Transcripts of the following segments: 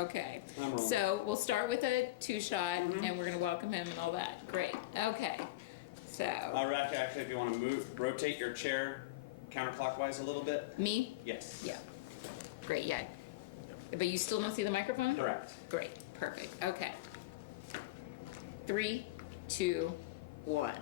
Okay, I'm rolling. so we'll start with a two-shot, and we're gonna welcome him and all that. Great, okay. So, Rack, actually, if you want to rotate your chair counterclockwise a little bit. me? Yes. Yeah. Great, yeah. But you still don't see the microphone? Correct. Great, perfect, okay. 3, 2, 1.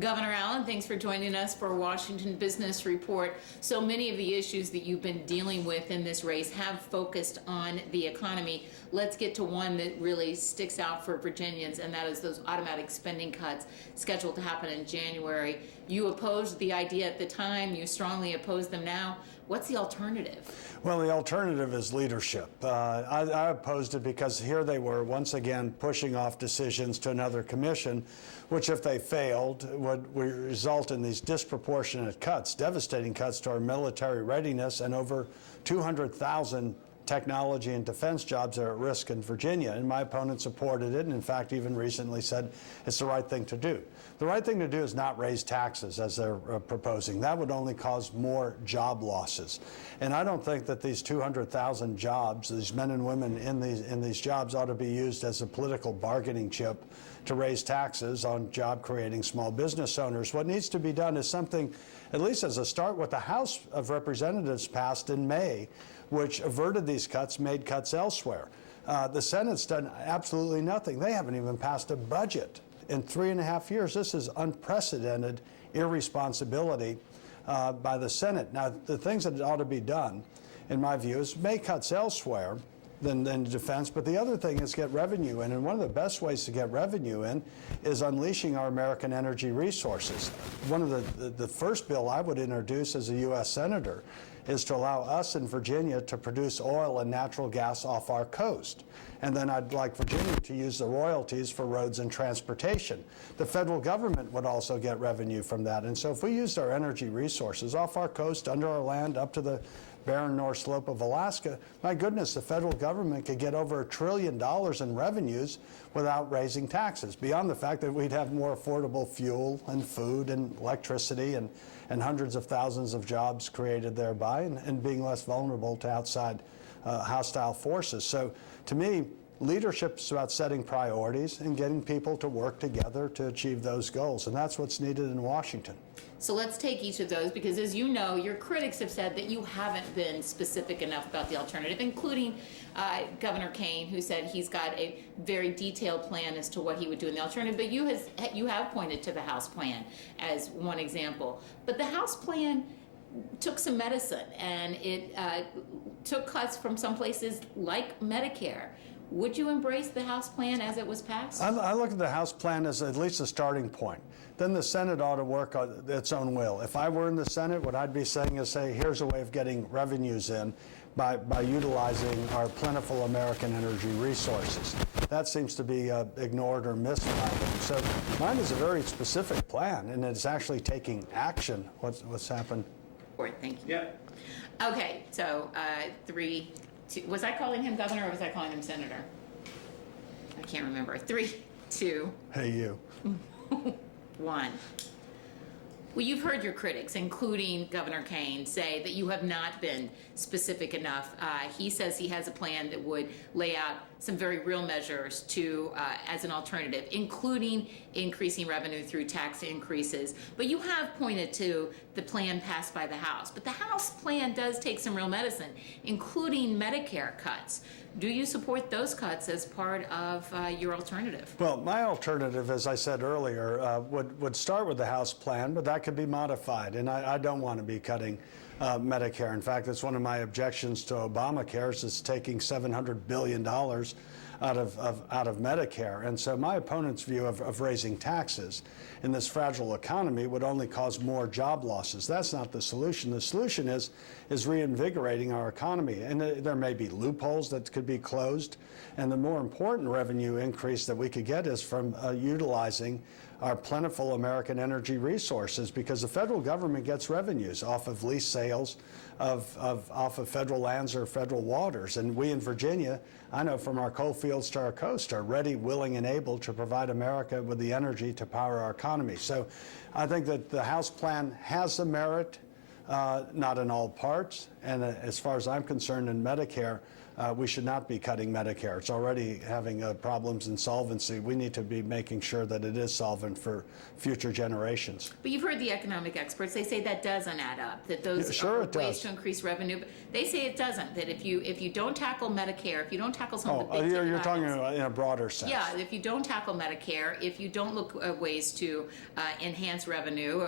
Governor Allen, thanks for joining us for Washington Business Report. So many of the issues that you've been dealing with in this race have focused on the economy. Let's get to one that really sticks out for Virginians, and that is those automatic spending cuts scheduled to happen in January. You opposed the idea at the time, you strongly oppose them now. What's the alternative? Well, the alternative is leadership. I opposed it because here they were once again pushing off decisions to another commission, which if they failed would result in these disproportionate cuts, devastating cuts to our military readiness, and over 200,000 technology and defense jobs are at risk in Virginia. And my opponent supported it, and in fact even recently said it's the right thing to do. The right thing to do is not raise taxes as they're proposing. That would only cause more job losses. And I don't think that these 200,000 jobs, these men and women in these jobs, ought to be used as a political bargaining chip to raise taxes on job-creating small business owners. What needs to be done is something, at least as a start, what the House of Representatives passed in May, which averted these cuts, made cuts elsewhere. The Senate's done absolutely nothing. They haven't even passed a budget in 3.5 years. This is unprecedented irresponsibility by the Senate. Now, the things that ought to be done, in my view, is make cuts elsewhere than defense, but the other thing is get revenue in, and one of the best ways to get revenue in is unleashing our American energy resources. One of the first bill I would introduce as a U.S. Senator is to allow us in Virginia to produce oil and natural gas off our coast. And then I'd like Virginia to use the royalties for roads and transportation. The federal government would also get revenue from that. And so if we used our energy resources off our coast, under our land, up to the barren north slope of Alaska, my goodness, the federal government could get over $1 trillion in revenues without raising taxes, beyond the fact that we'd have more affordable fuel and food and electricity and hundreds of thousands of jobs created thereby, and being less vulnerable to outside hostile forces. So to me, leadership is about setting priorities and getting people to work together to achieve those goals, and that's what's needed in Washington. So let's take each of those, because as you know, your critics have said that you haven't been specific enough about the alternative, including Governor Kane, who said he's got a very detailed plan as to what he would do in the alternative. But you have pointed to the House plan as one example. But the House plan took some medicine, and it took cuts from some places like Medicare. Would you embrace the House plan as it was passed? I look at the House plan as at least a starting point. Then the Senate ought to work on its own will. If I were in the Senate, what I'd be saying is, say, here's a way of getting revenues in by utilizing our plentiful American energy resources. That seems to be ignored or missed by them. So mine is a very specific plan, and it's actually taking action. What's happened? Thank you. Yep. Okay, so 3, 2, was I calling him governor or was I calling him senator? I can't remember. 3, 2, Hey, you. 1. Well, you've heard your critics, including Governor Kane, say that you have not been specific enough. He says he has a plan that would lay out some very real measures to as an alternative, including increasing revenue through tax increases. But you have pointed to the plan passed by the House. But the House plan does take some real medicine, including Medicare cuts. Do you support those cuts as part of your alternative? Well, my alternative, as I said earlier, would start with the House plan, but that could be modified. And I don't want to be cutting Medicare. In fact, it's one of my objections to Obamacare, is it's taking $700 billion out of Medicare. And so my opponent's view of raising taxes in this fragile economy would only cause more job losses. That's not the solution. The solution is reinvigorating our economy. And there may be loopholes that could be closed. And the more important revenue increase that we could get is from utilizing our plentiful American energy resources, because the federal government gets revenues off of lease sales off of federal lands or federal waters. And we in Virginia, I know from our coal fields to our coast, are ready, willing, and able to provide America with the energy to power our economy. So I think that the House plan has some merit, not in all parts. And as far as I'm concerned in Medicare, we should not be cutting Medicare. It's already having problems in solvency. We need to be making sure that it is solvent for future generations. But you've heard the economic experts, they say that doesn't add up, that those Sure are it ways does. to increase revenue. But they say it doesn't, that if you don't tackle Medicare, if you don't tackle some of the big You're ticket talking items- about in a broader sense. Yeah, if you don't tackle Medicare, if you don't look at ways to enhance revenue,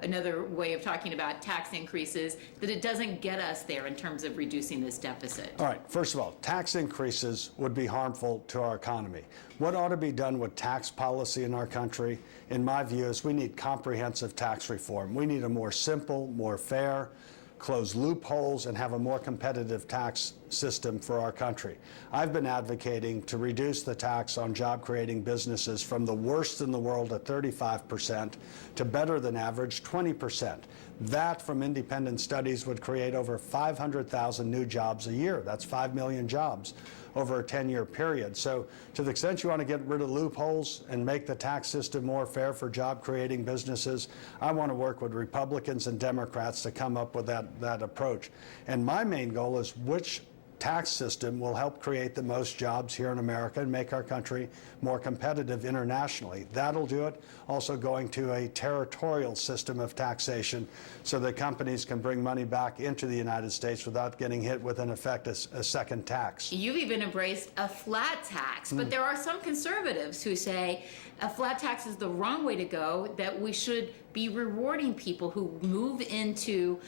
another way of talking about tax increases, that it doesn't get us there in terms of reducing this deficit. All right, first of all, tax increases would be harmful to our economy. What ought to be done with tax policy in our country, in my view, is we need comprehensive tax reform. We need a more simple, more fair, close loopholes, and have a more competitive tax system for our country. I've been advocating to reduce the tax on job-creating businesses from the worst in the world at 35% to better than average 20%. That, from independent studies, would create over 500,000 new jobs a year. That's 5 million jobs over a 10-year period. So to the extent you want to get rid of loopholes and make the tax system more fair for job-creating businesses, I want to work with Republicans and Democrats to come up with that approach. And my main goal is which tax system will help create the most jobs here in America and make our country more competitive internationally. That'll do it. Also going to a territorial system of taxation so that companies can bring money back into the United States without getting hit with, in effect, a second tax. You've even embraced a flat tax, but there are some conservatives who say a flat tax is the wrong way to go, that we should be rewarding people who move into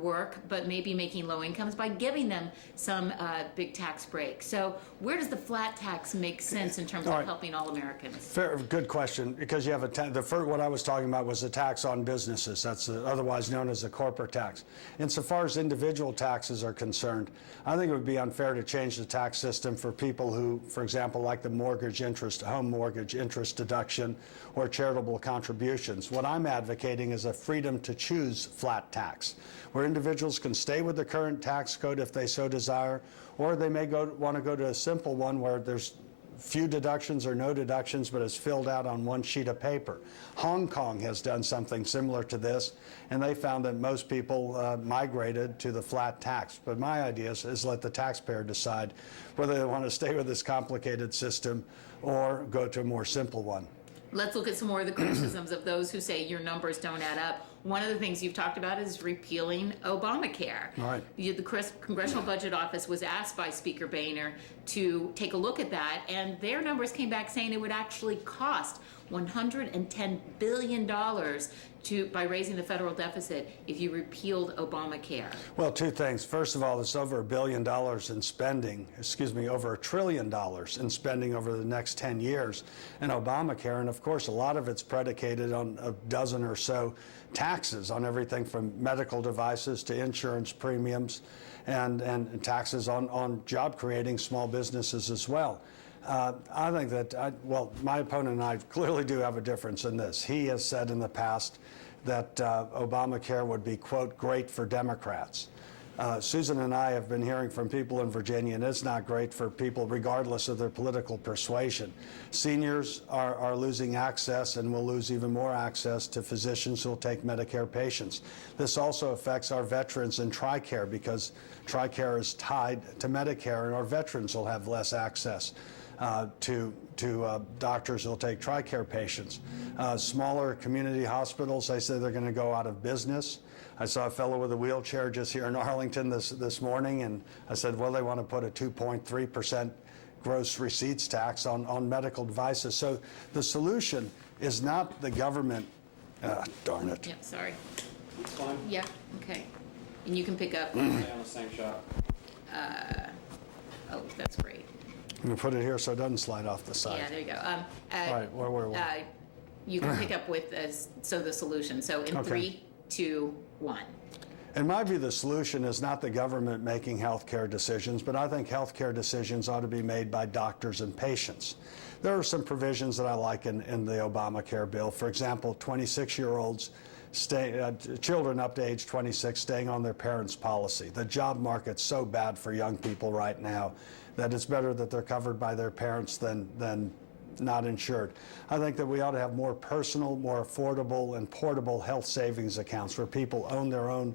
work but maybe making low incomes by giving them some big tax break. So where does the flat tax make sense in terms of helping all Americans? Fair, good question, because you have what I was talking about was a tax on businesses. That's otherwise known as a corporate tax. Insofar as individual taxes are concerned, I think it would be unfair to change the tax system for people who, for example, like the home mortgage interest deduction or charitable contributions. What I'm advocating is a freedom to choose flat tax, where individuals can stay with the current tax code if they so desire, or they may want to go to a simple one where there's few deductions or no deductions, but it's filled out on one sheet of paper. Hong Kong has done something similar to this, and they found that most people migrated to the flat tax. But my idea is let the taxpayer decide whether they want to stay with this complicated system or go to a more simple one. Let's look at some more of the criticisms of those who say your numbers don't add up. One of the things you've talked about is repealing Obamacare. All right. The Congressional Budget Office was asked by Speaker Boehner to take a look at that, and their numbers came back saying it would actually cost $110 billion by raising the federal deficit if you repealed Obamacare. Well, two things. First of all, it's over $1 billion in spending, over $1 trillion in spending over the next 10 years in Obamacare. And of course, a lot of it's predicated on a dozen or so taxes on everything from medical devices to insurance premiums and taxes on job-creating small businesses as well. I think that, my opponent and I clearly do have a difference in this. He has said in the past that Obamacare would be, quote, great for Democrats. Susan and I have been hearing from people in Virginia, and it's not great for people regardless of their political persuasion. Seniors are losing access and will lose even more access to physicians who will take Medicare patients. This also affects our veterans and TRICARE, because TRICARE is tied to Medicare, and our veterans will have less access to doctors who will take TRICARE patients. Smaller community hospitals, they say they're going to go out of business. I saw a fellow with a wheelchair just here in Arlington this morning, and I said, well, they want to put a 2.3% gross receipts tax on medical devices. So the solution is not the government. Darn it. Yeah, sorry. It's fine. Yeah, okay. And you can pick up. Stay on the same shot. Oh, that's great. I'm going to put it here so it doesn't slide off the side. Yeah, there you go. All right, where were we? You can pick up with the solution. So in Okay. 3, 2, 1. In my view, the solution is not the government making healthcare decisions, but I think healthcare decisions ought to be made by doctors and patients. There are some provisions that I like in the Obamacare bill. For example, 26-year-olds, children up to age 26 staying on their parents' policy. The job market's so bad for young people right now that it's better that they're covered by their parents than not insured. I think that we ought to have more personal, more affordable, and portable health savings accounts where people own their own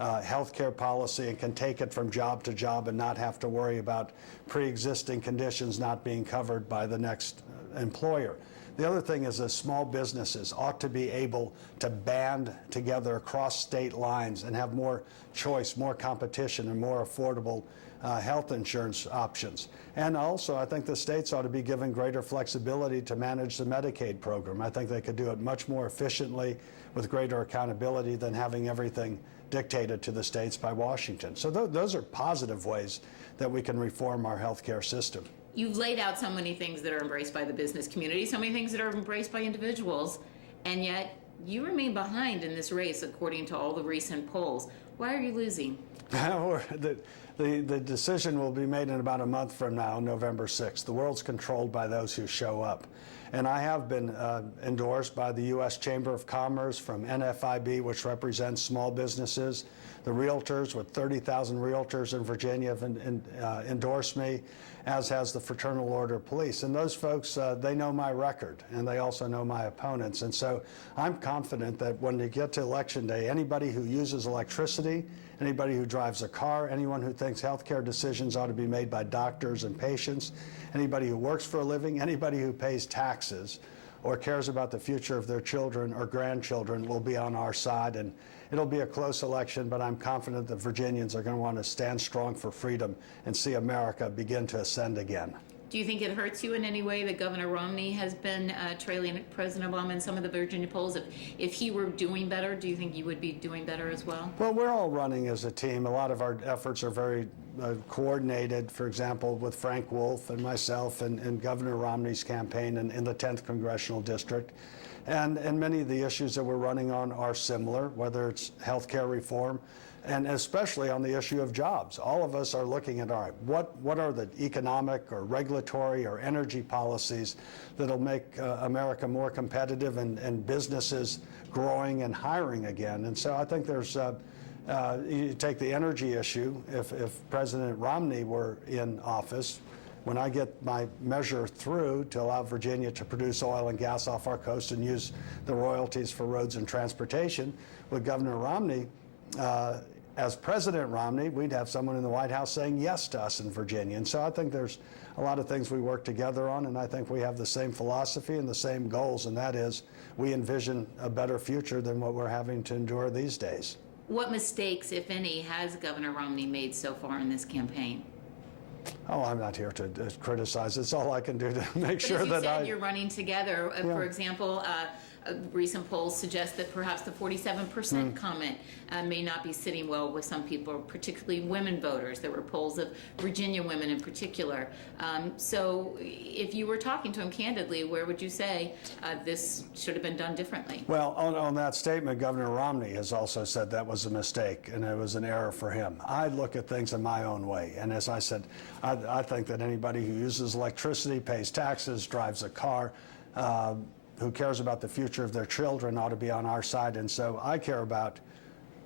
healthcare policy and can take it from job to job and not have to worry about pre-existing conditions not being covered by the next employer. The other thing is that small businesses ought to be able to band together across state lines and have more choice, more competition, and more affordable health insurance options. And also, I think the states ought to be given greater flexibility to manage the Medicaid program. I think they could do it much more efficiently with greater accountability than having everything dictated to the states by Washington. So those are positive ways that we can reform our healthcare system. You've laid out so many things that are embraced by the business community, so many things that are embraced by individuals, and yet you remain behind in this race according to all the recent polls. Why are you losing? The decision will be made in about a month from now, November 6th. The world's controlled by those who show up. And I have been endorsed by the U.S. Chamber of Commerce, from NFIB, which represents small businesses. The realtors, with 30,000 realtors in Virginia, have endorsed me, as has the Fraternal Order of Police. And those folks, they know my record, and they also know my opponents. And so I'm confident that when you get to Election Day, anybody who uses electricity, anybody who drives a car, anyone who thinks healthcare decisions ought to be made by doctors and patients, anybody who works for a living, anybody who pays taxes or cares about the future of their children or grandchildren will be on our side. And it'll be a close election, but I'm confident that Virginians are going to want to stand strong for freedom and see America begin to ascend again. Do you think it hurts you in any way that Governor Romney has been trailing President Obama in some of the Virginia polls? If he were doing better, do you think you would be doing better as well? Well, we're all running as a team. A lot of our efforts are very coordinated, for example, with Frank Wolf and myself and Governor Romney's campaign in the 10th Congressional District. And many of the issues that we're running on are similar, whether it's health care reform, and especially on the issue of jobs. All of us are looking at, all right, what are the economic or regulatory or energy policies that'll make America more competitive and businesses growing and hiring again? And so I think there's, you take the energy issue, if President Romney were in office, when I get my measure through to allow Virginia to produce oil and gas off our coast and use the royalties for roads and transportation, with Governor Romney, as President Romney, we'd have someone in the White House saying yes to us in Virginia. And so I think there's a lot of things we work together on, and I think we have the same philosophy and the same goals, and that is we envision a better future than what we're having to endure these days. What mistakes, if any, has Governor Romney made so far in this campaign? Oh, I'm not here to criticize. It's all I can do to make sure that But as you said, you're running together. For example, recent polls suggest that perhaps the 47% comment may not be sitting well with some people, particularly women voters. There were polls of Virginia women in particular. So if you were talking to him candidly, where would you say this should have been done differently? Well, on that statement, Governor Romney has also said that was a mistake and it was an error for him. I look at things in my own way. And as I said, I think that anybody who uses electricity, pays taxes, drives a car, who cares about the future of their children ought to be on our side. And so I care about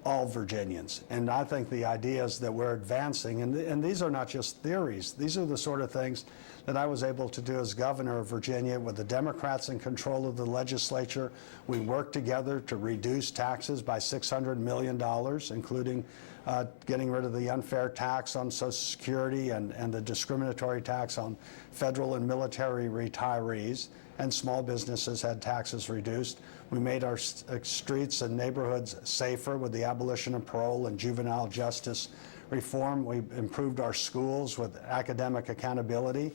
all Virginians. And I think the ideas that we're advancing, and these are not just theories, these are the sort of things that I was able to do as governor of Virginia with the Democrats in control of the legislature. We worked together to reduce taxes by $600 million, including getting rid of the unfair tax on Social Security and the discriminatory tax on federal and military retirees, and small businesses had taxes reduced. We made our streets and neighborhoods safer with the abolition of parole and juvenile justice reform. We improved our schools with academic accountability,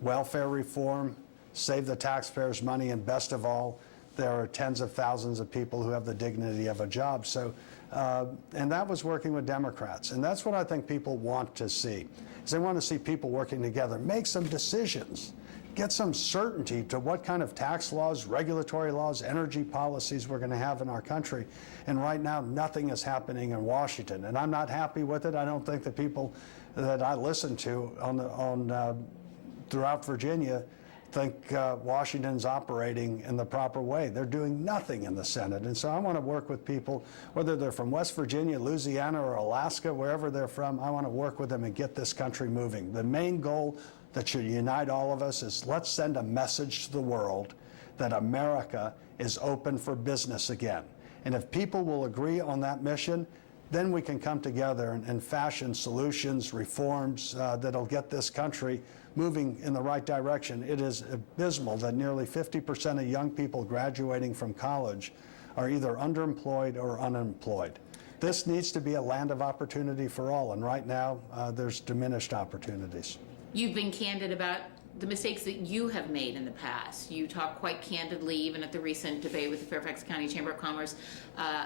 welfare reform, saved the taxpayers' money, and best of all, there are tens of thousands of people who have the dignity of a job. So, and that was working with Democrats. And that's what I think people want to see, is they want to see people working together, make some decisions, get some certainty to what kind of tax laws, regulatory laws, energy policies we're going to have in our country. And right now, nothing is happening in Washington. And I'm not happy with it. I don't think the people that I listen to throughout Virginia think Washington's operating in the proper way. They're doing nothing in the Senate. And so I want to work with people, whether they're from West Virginia, Louisiana, or Alaska, wherever they're from. I want to work with them and get this country moving. The main goal that should unite all of us is let's send a message to the world that America is open for business again. And if people will agree on that mission, then we can come together and fashion solutions, reforms that'll get this country moving in the right direction. It is abysmal that nearly 50% of young people graduating from college are either underemployed or unemployed. This needs to be a land of opportunity for all, and right now there's diminished opportunities. You've been candid about the mistakes that you have made in the past. You talked quite candidly, even at the recent debate with the Fairfax County Chamber of Commerce,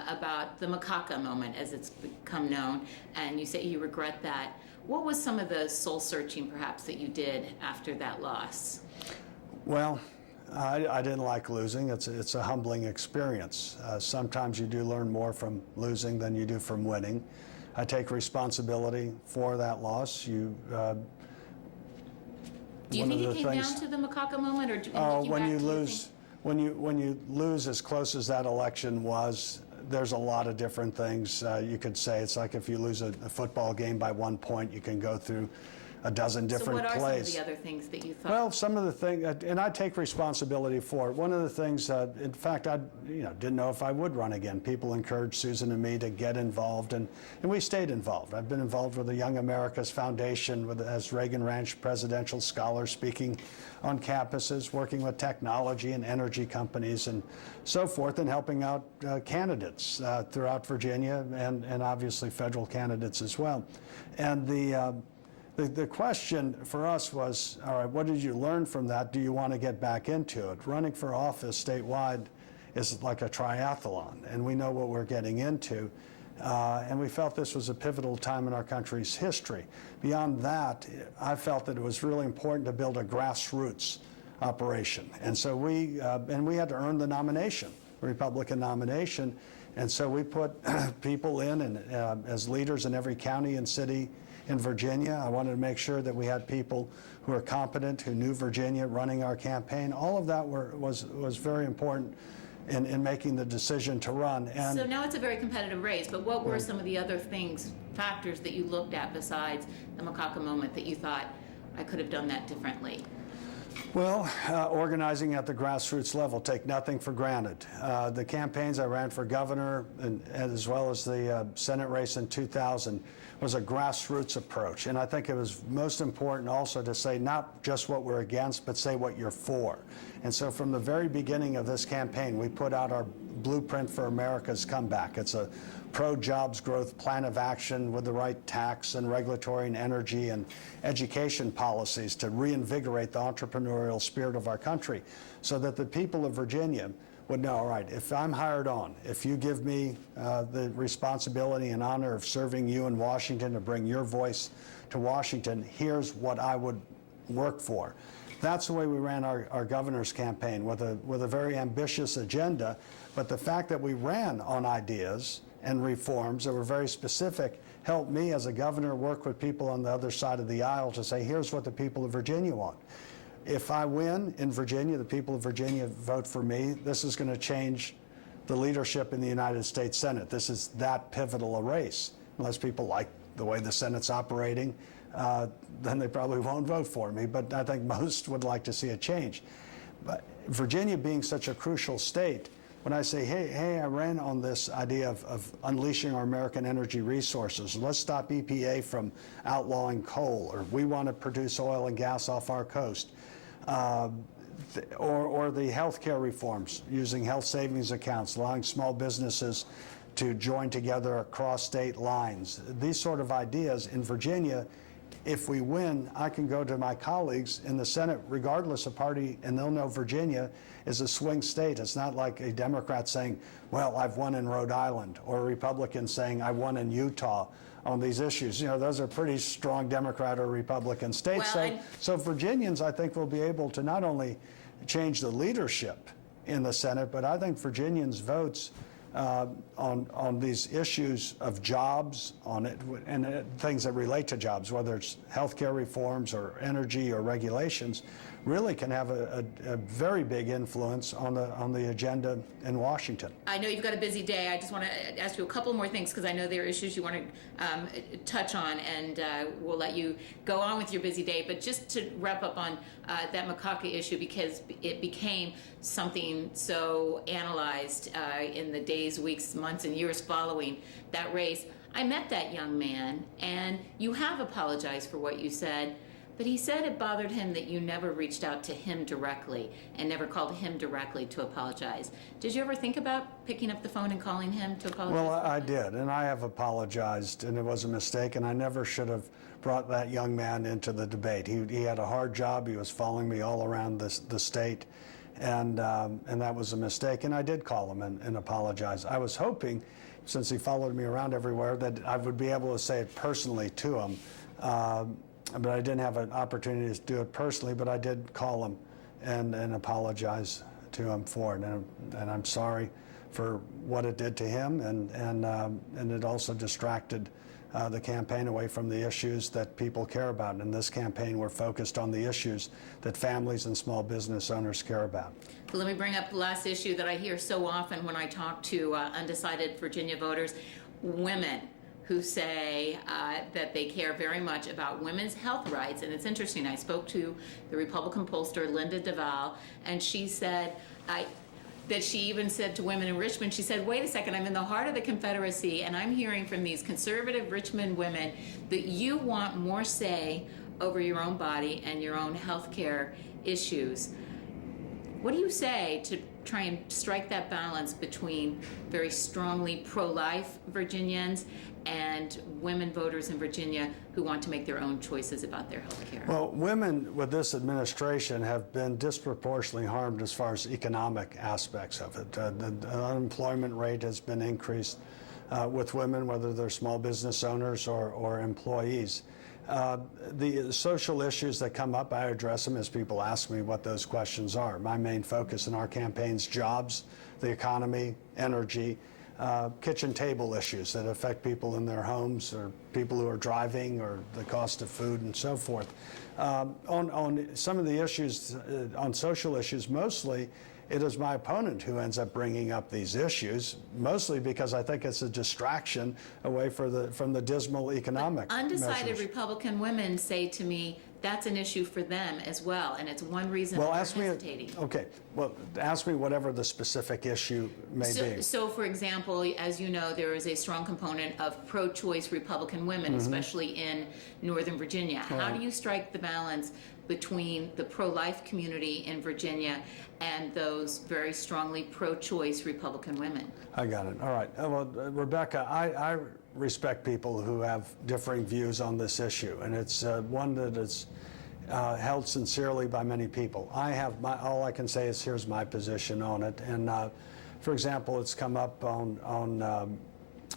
about the macaca moment, as it's become known, and you say you regret that. What was some of the soul searching, perhaps, that you did after that loss? Well, I didn't like losing. It's a humbling experience. Sometimes you do learn more from losing than you do from winning. I take responsibility for that loss. Do you think it came down to the macaca moment, or when you lose as close as that election was, there's a lot of different things you could say. It's like if you lose a football game by 1 point, you can go through a dozen different plays. So what are some of the other things that you thought? Well, some of the things, and I take responsibility for it. One of the things, in fact, I didn't know if I would run again. People encouraged Susan and me to get involved, and we stayed involved. I've been involved with the Young America's Foundation as Reagan Ranch presidential scholar, speaking on campuses, working with technology and energy companies and so forth, and helping out candidates throughout Virginia and obviously federal candidates as well. And the question for us was, all right, what did you learn from that? Do you want to get back into it? Running for office statewide is like a triathlon, and we know what we're getting into. And we felt this was a pivotal time in our country's history. Beyond that, I felt that it was really important to build a grassroots operation. And so we had to earn the nomination, the Republican nomination. And so we put people in and as leaders in every county and city in Virginia. I wanted to make sure that we had people who were competent, who knew Virginia, running our campaign. All of that was very important in making the decision to run. And so now it's a very competitive race, but what were some of the other factors that you looked at besides the macaca moment that you thought, I could have done that differently? Well, organizing at the grassroots level, take nothing for granted. The campaigns I ran for governor and as well as the Senate race in 2000 was a grassroots approach. And I think it was most important also to say not just what we're against, but say what you're for. And so from the very beginning of this campaign, we put out our Blueprint for America's Comeback. It's a pro-jobs growth plan of action with the right tax and regulatory and energy and education policies to reinvigorate the entrepreneurial spirit of our country so that the people of Virginia would know, all right, if I'm hired on, if you give me the responsibility and honor of serving you in Washington to bring your voice to Washington, here's what I would work for. That's the way we ran our governor's campaign, with a very ambitious agenda. But the fact that we ran on ideas and reforms that were very specific helped me as a governor work with people on the other side of the aisle to say, here's what the people of Virginia want. If I win in Virginia, the people of Virginia vote for me, this is going to change the leadership in the United States Senate. This is that pivotal a race. Unless people like the way the Senate's operating, then they probably won't vote for me. But I think most would like to see a change. But Virginia being such a crucial state, when I say, hey, I ran on this idea of unleashing our American energy resources, let's stop EPA from outlawing coal, or we want to produce oil and gas off our coast, or the healthcare reforms, using health savings accounts, allowing small businesses to join together across state lines. These sort of ideas in Virginia, if we win, I can go to my colleagues in the Senate, regardless of party, and they'll know Virginia is a swing state. It's not like a Democrat saying, well, I've won in Rhode Island, or a Republican saying, I won in Utah on these issues. You know, those are pretty strong Democrat or Republican states. Well, so Virginians, I think, will be able to not only change the leadership in the Senate, but I think Virginians' votes on these issues of jobs, on it, and things that relate to jobs, whether it's healthcare reforms or energy or regulations, really can have a very big influence on the agenda in Washington. I know you've got a busy day. I just want to ask you a couple more things because I know there are issues you want to touch on, and we'll let you go on with your busy day. But just to wrap up on that macaca issue, because it became something so analyzed in the days, weeks, months, and years following that race, I met that young man, and you have apologized for what you said, but he said it bothered him that you never reached out to him directly and never called him directly to apologize. Did you ever think about picking up the phone and calling him to apologize? Well, I did, and I have apologized, and it was a mistake, and I never should have brought that young man into the debate. He had a hard job. He was following me all around the state, and that was a mistake, and I did call him and apologize. I was hoping, since he followed me around everywhere, that I would be able to say it personally to him, but I didn't have an opportunity to do it personally, but I did call him and apologize to him for it, and I'm sorry for what it did to him, and it also distracted the campaign away from the issues that people care about. In this campaign, we're focused on the issues that families and small business owners care about. So let me bring up the last issue that I hear so often when I talk to undecided Virginia voters, women who say that they care very much about women's health rights. And it's interesting, I spoke to the Republican pollster Linda Duval, and she said that she even said to women in Richmond, she said, wait a second, I'm in the heart of the Confederacy, and I'm hearing from these conservative Richmond women that you want more say over your own body and your own health care issues. What do you say to try and strike that balance between very strongly pro-life Virginians and women voters in Virginia who want to make their own choices about their health care? Well, women with this administration have been disproportionately harmed as far as economic aspects of it. The unemployment rate has been increased with women, whether they're small business owners or employees. The social issues that come up, I address them as people ask me what those questions are. My main focus in our campaign's jobs, the economy, energy, kitchen table issues that affect people in their homes or people who are driving, or the cost of food and so forth. On some of the issues, on social issues, mostly it is my opponent who ends up bringing up these issues, mostly because I think it's a distraction away from the dismal economic Undecided measures. Republican women say to me that's an issue for them as well, and it's one reason Well, they're ask me. hesitating. Okay. Well, ask me whatever the specific issue may be. So, for example, as you know, there is a strong component of pro-choice Republican women, Mm-hmm. especially in Northern Virginia. How do you strike the balance between the pro-life community in Virginia and those very strongly pro-choice Republican women? I got it. All right. Well, Rebecca, I respect people who have differing views on this issue, and it's one that is held sincerely by many people. All I can say is here's my position on it. And for example, it's come up on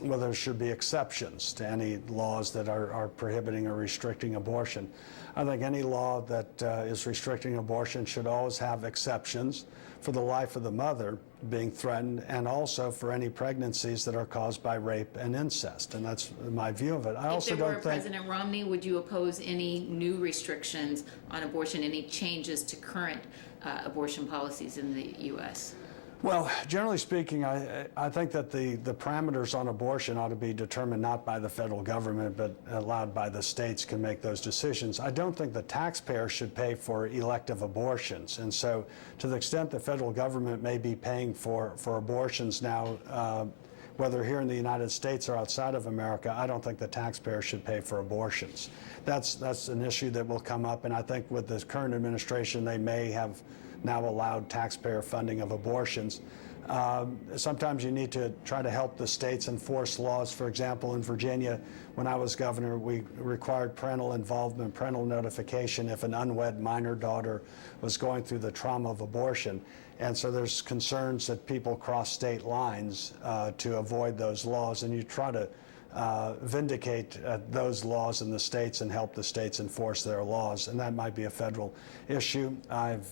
whether there should be exceptions to any laws that are prohibiting or restricting abortion. I think any law that is restricting abortion should always have exceptions for the life of the mother being threatened, and also for any pregnancies that are caused by rape and incest. And that's my view of it. I also If there were don't think. President Romney, would you oppose any new restrictions on abortion, any changes to current abortion policies in the U.S.? Well, generally speaking, I think that the parameters on abortion ought to be determined not by the federal government, but allowed by the states can make those decisions. I don't think the taxpayer should pay for elective abortions. And so to the extent the federal government may be paying for abortions now, whether here in the United States or outside of America, I don't think the taxpayer should pay for abortions. That's an issue that will come up, and I think with the current administration, they may have now allowed taxpayer funding of abortions. Sometimes you need to try to help the states enforce laws. For example, in Virginia, when I was governor, we required parental involvement, parental notification if an unwed minor daughter was going through the trauma of abortion. And so there's concerns that people cross state lines to avoid those laws, and you try to vindicate those laws in the states and help the states enforce their laws, and that might be a federal issue. I've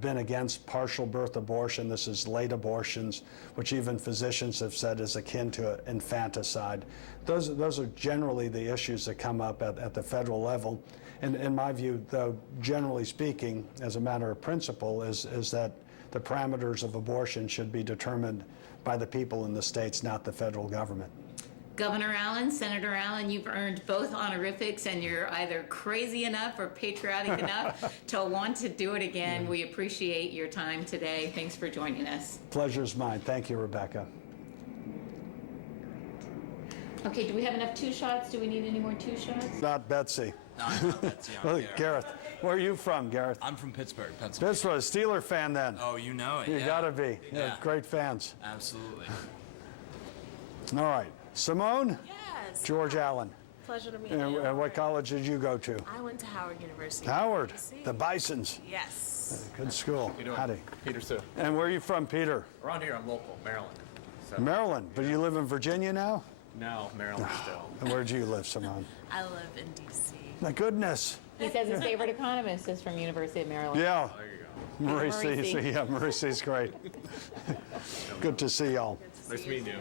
been against partial birth abortion. This is late abortions, which even physicians have said is akin to infanticide. Those are generally the issues that come up at the federal level. And in my view, though, generally speaking, as a matter of principle, is that the parameters of abortion should be determined by the people in the states, not the federal government. Governor Allen, Senator Allen, you've earned both honorifics, and you're either crazy enough or patriotic enough to want to do it again. We appreciate your time today. Thanks for joining us. Pleasure's mine. Thank you, Rebecca. Okay, do we have enough 2 shots? Do we need any more 2 shots? Not Betsy. No, I'm not Betsy. I'm Well, Garrett. Gareth, where are you from, Gareth? I'm from Pittsburgh, Pennsylvania. Pittsburgh, a Steeler fan then. Oh, you know it. You yeah. gotta be. Yeah. Great fans. Absolutely. All right. Simone? Yes. George Allen. Pleasure to meet And, you. and what college did you go to? I went to Howard University. Howard, DC. the Bisons. Yes. Good school. You doing? Howdy. Peter Sue. And where are you from, Peter? Around here, I'm local, Maryland. So Maryland, but you live in Virginia now? now Maryland still. And where do you live, Simone? I live in DC. My goodness. He says his favorite economist is from University of Maryland. Yeah. There you go. Marie Maurice. C. Yeah, Marie C's great. Good to see y'all. Nice meeting you.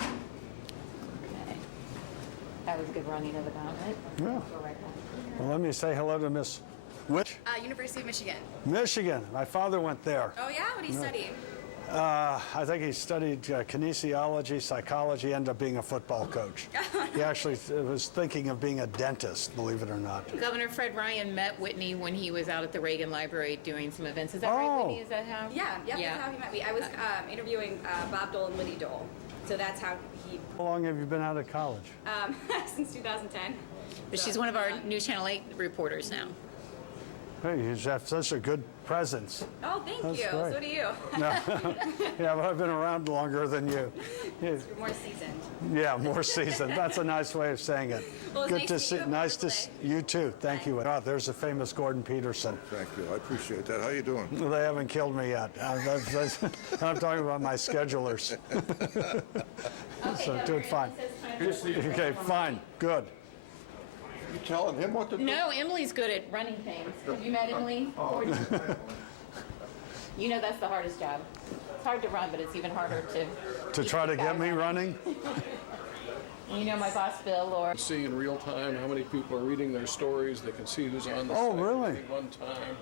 Okay. That was a good running of the gauntlet. Yeah. Go right back. Well, let me say hello to Miss which? University of Michigan. Michigan. My father went there. Oh yeah, what do you study? I think he studied kinesiology, psychology, ended up being a football coach. He actually was thinking of being a dentist, believe it or not. Governor Fred Ryan met Whitney when he was out at the Reagan Library doing some events. Is that Oh. right, Whitney? Is that how? Yeah, that's how he met me. I was interviewing Bob Dole and Liddy Dole, so that's how he. How long have you been out of college? Since 2010. But she's one of our News Channel 8 reporters now. Hey, you have such a good presence. Oh, thank That's you. great. So do you. No. Yeah, but I've been around longer than you. Yeah, You're more seasoned. yeah, more seasoned. That's a nice way of saying it. Well, it's Good nice to to see. meet you. Nice to Have a see good you too. Thank you. Oh, there's a famous Gordon Peterson. Thank you. I appreciate that. How you doing? They haven't killed me yet. I'm talking about my schedulers. So doing fine. Okay, fine, good. You telling him what to do? No, Emily's good at running things. Have you met Emily? You know that's the hardest job. It's hard to run, but it's even harder To try to get me running? You know my boss, Bill, or See in real time how many people are reading their stories. They can see who's on the Oh, site really? at one time.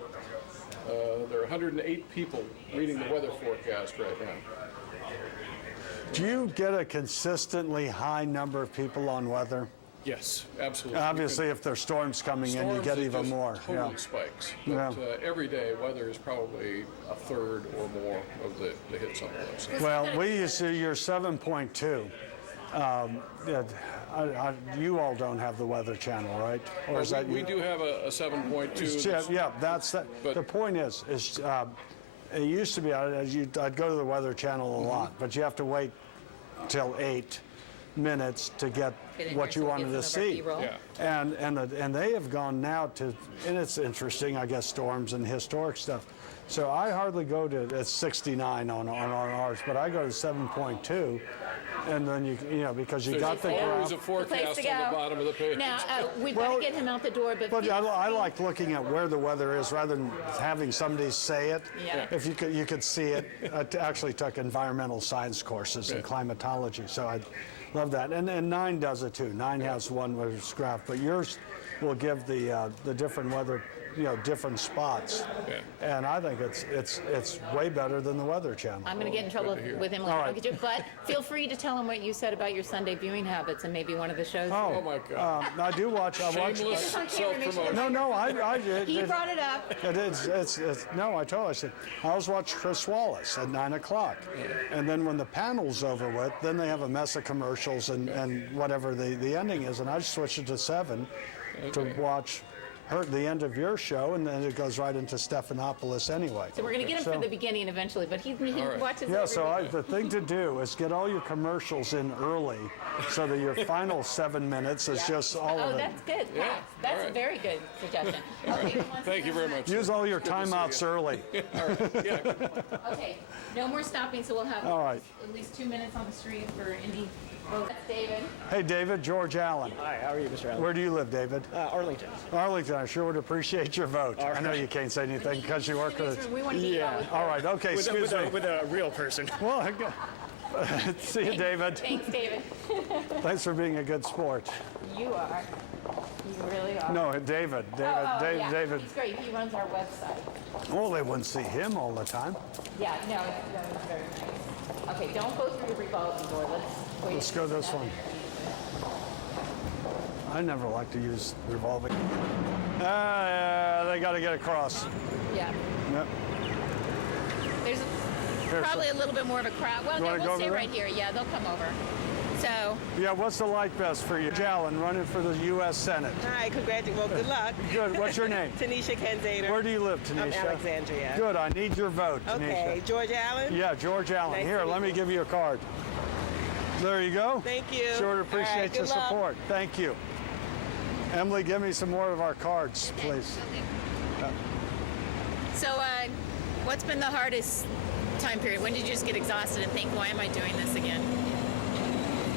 There are 108 people reading the weather forecast right now. Do you get a consistently high number of people on weather? Yes, absolutely. Obviously, if there's storms coming in, you Storms, get it even just more. Totally Yeah. spikes. Yeah. But every day, weather is probably a third or more of the hits on the website. Well, we use your 7.2. Yeah, you all don't have the Weather Channel, right? Or is that we you? do have a 7.2. Yeah, that's that. But- The point is it used to be I'd go to the Weather Channel a lot, but you have to wait till 8 minutes to get Get in what here you so we wanted get to some of our see. B-roll. Yeah. And they have gone now to, and it's interesting, I guess, storms and historic stuff. So I hardly go to, it's 69 on ours, but I go to 7.2, and then you know, because you got the Always graph. a forecast to on the go. bottom of the page. Now, we've Well, got to get him out the door, but But I like looking at where the weather is rather than having somebody say it. Yeah. If you could see it. I actually took environmental science courses in climatology, so I love that. And 9 does it too. 9 has one with a graph, but yours will give the different weather, different spots. Yeah. And I think it's way better than the Weather Channel. I'm going to get in trouble with him. All right. But feel free to tell him what you said about your Sunday viewing habits and maybe one of the shows. Oh my God. I do watch. I watch. Shameless on camera, make sure- self-promotion. No, I did. He brought it up. It is. It's no. I told. I said I always watch Chris Wallace at 9 o'clock, and then when the panel's over with, then they have a mess of commercials and whatever the ending is, and I just switch it to 7 to watch the end of your show, and then it goes right into Stephanopoulos anyway. So we're going to get him So- for the beginning eventually, but he right. watches Yeah, every so week. the thing to do is get all your commercials in early, so that your final 7 minutes is just all Oh, of it. that's good. Yeah, That's all a right. very good suggestion. Okay, who wants Thank to you go very next? much. Use all your Good to see timeouts you. early. Okay, no more stopping, so we'll have All right. at least 2 minutes on the street for Indy. Well, that's David. Hey, David, George Allen. Hi, how are you, Mr. Allen? Where do you live, David? Arlington. Arlington, I sure would appreciate your vote. All I know right. you can't say anything because you work with. We want to get you out with All right, okay, excuse me. With a real person. Well, see you, David. Thanks, David. Thanks for being a good sport. You are. You really are. No, David. Yeah. David. He's great. He runs our website. Well, they wouldn't see him all the time. Yeah, no, it's very nice. Okay, don't go through the revolving door. Let's go this one. I never like to use revolving. Yeah, they got to get across. Yeah. Yep. There's probably a little bit more of a crowd. Well, You no, wanna go we'll over stay there? right here. Yeah, they'll come over. So, Yeah, what's the light best for you? Allen, running for the U.S. Senate. Hi, congratulations. Well, good luck. Good. What's your name? Tanisha Kenzader. Where do you live, I'm Tanisha? Alexandria. Good. I need your vote, Tanisha. Okay, George Allen? Yeah, George Allen. Nice Here, to let meet me you. give you a card. There you go. Thank you. Sure All right, appreciate your good luck. support. Thank you. Emily, give me some more of our cards, please. so what's been the hardest time period? When did you just get exhausted and think, why am I doing this again?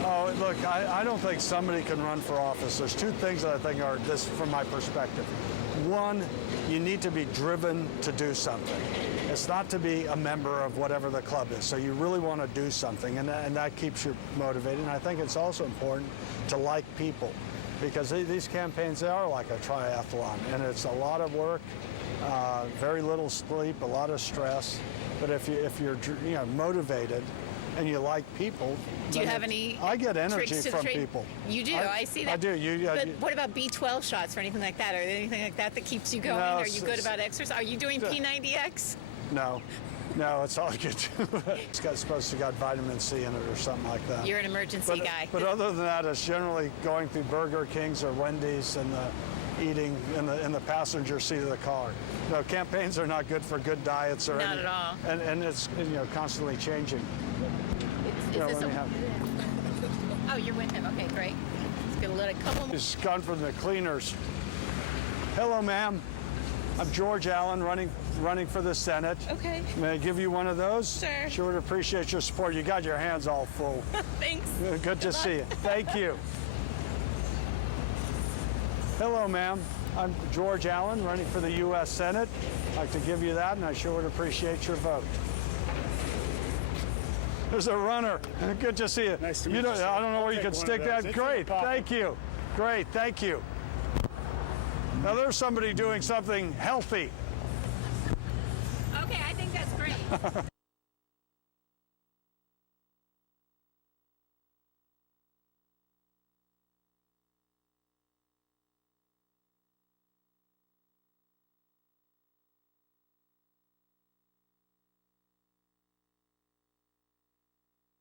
Oh, look, I don't think somebody can run for office. There's two things that I think are this from my perspective. One, you need to be driven to do something. It's not to be a member of whatever the club is. So you really want to do something, and that keeps you motivated. And I think it's also important to like people, because these campaigns, they are like a triathlon, and it's a lot of work, very little sleep, a lot of stress. But if you're motivated and you like people, Do you then have any I get energy tricks to the from trade? people. You do. I see that. I do. But what about B12 shots or anything like that? Or anything like that that keeps you going? No, Are you good about exercise? Are you doing P90X? No, it's all good. It's supposed to got vitamin C in it or something like that. You're an emergency guy. But other than that, it's generally going through Burger Kings or Wendy's and eating in the passenger seat of the car. No, campaigns are not good for good diets or Not at all. And it's constantly changing. Is Yeah, this let me have- Oh, you're with him. Okay, great. Let's get a little couple more. He's gone from the cleaners. Hello, ma'am. I'm George Allen, running for the Senate. Okay. May I give you one of those? Sure. Sure would appreciate your support. You got your hands all full. Thanks. Good to see you. Thank you. Hello, ma'am. I'm George Allen, running for the U.S. Senate. I'd like to give you that, and I sure would appreciate your vote. There's a runner. Good to see you. Nice to meet you, sir. I don't know where you I'll can take one stick of that. those. It's in Great. the pocket. Thank you. Great. Thank you. Now there's somebody doing something healthy. Okay, I think that's great.